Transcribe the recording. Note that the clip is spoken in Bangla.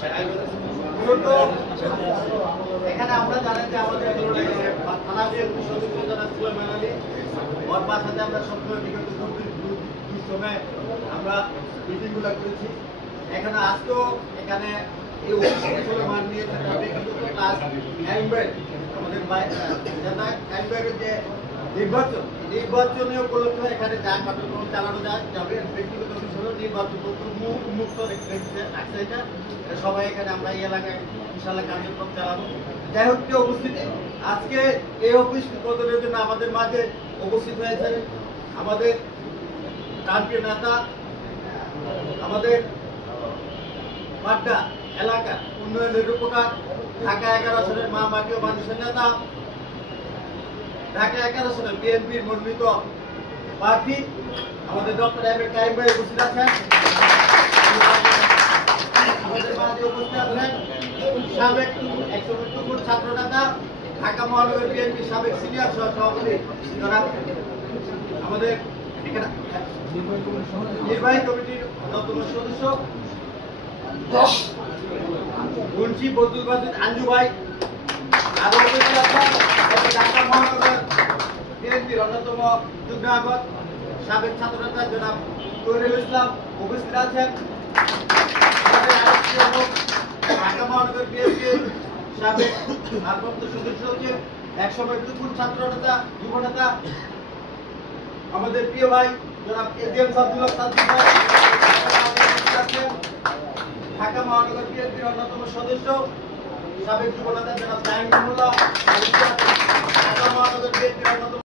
মূলত এখানে আমরা জানেন যে আমাদের থানা বিএনপি সদস্য যারা সুলাইমান আলী ওর বাসাতে আমরা সবসময় বিগত দুঃসময়ে আমরা মিটিংগুলো করেছি। এখানে আজকেও এখানে এই সুলাইমান নিয়ে আমাদের যে নির্বাচনীয় উপলক্ষে এখানে যা কার্যক্রম চালানো যাবে ব্যক্তিগত বিষয় নির্বাচন মুক্ত রাখছে এটা সবাই এখানে আমরা এই এলাকায় ইনশাআল্লাহ কার্যক্রম চালাবো। যাই হোক কি উপস্থিতি আজকে এই অফিস উদ্বোধনের জন্য আমাদের মাঝে উপস্থিত হয়েছেন আমাদের প্রান্তীয় নেতা, আমাদের পাড্ডা এলাকা উন্নয়নের রূপকার, ঢাকা 11 আসনের মা মাটি ও মানুষের নেতা, ঢাকা 11 আসনের বিএনপির মনোনীত প্রার্থী আমাদের ডক্টর এম এ কাইম ভাই উপস্থিত আছেন। আমাদের মাঝে উপস্থিত আছেন সাবেক 170 ফুট ছাত্র নেতা, ঢাকা মহানগর বিএনপি সাবেক সিনিয়র সভাপতি জনাব আমাদের এখানে নির্বাহী কমিটির অন্যতম সদস্য মুন্সি বদরুল বাজিদ আঞ্জু ভাই, আরো উপস্থিত আছেন ঢাকা মহানগর বিএনপির অন্যতম যুগ্ম আহ্বায়ক সাবেক ছাত্র নেতা জনাব তৈরুল ইসলাম উপস্থিত আছেন। ঢাকা মহানগর বিএনপির সাবেক ভারপ্রাপ্ত সদস্য হচ্ছে 100 ফুট ছাত্র নেতা, যুব নেতা আমাদের প্রিয় ভাই জনাব এজিএম সাবদুল্লাহ সাদ্দিক ভাই, ঢাকা মহানগর বিএনপির অন্যতম সদস্য সাবেক যুব নেতা জনাব তাইমুল্লাহ, ঢাকা মহানগর বিএনপির অন্যতম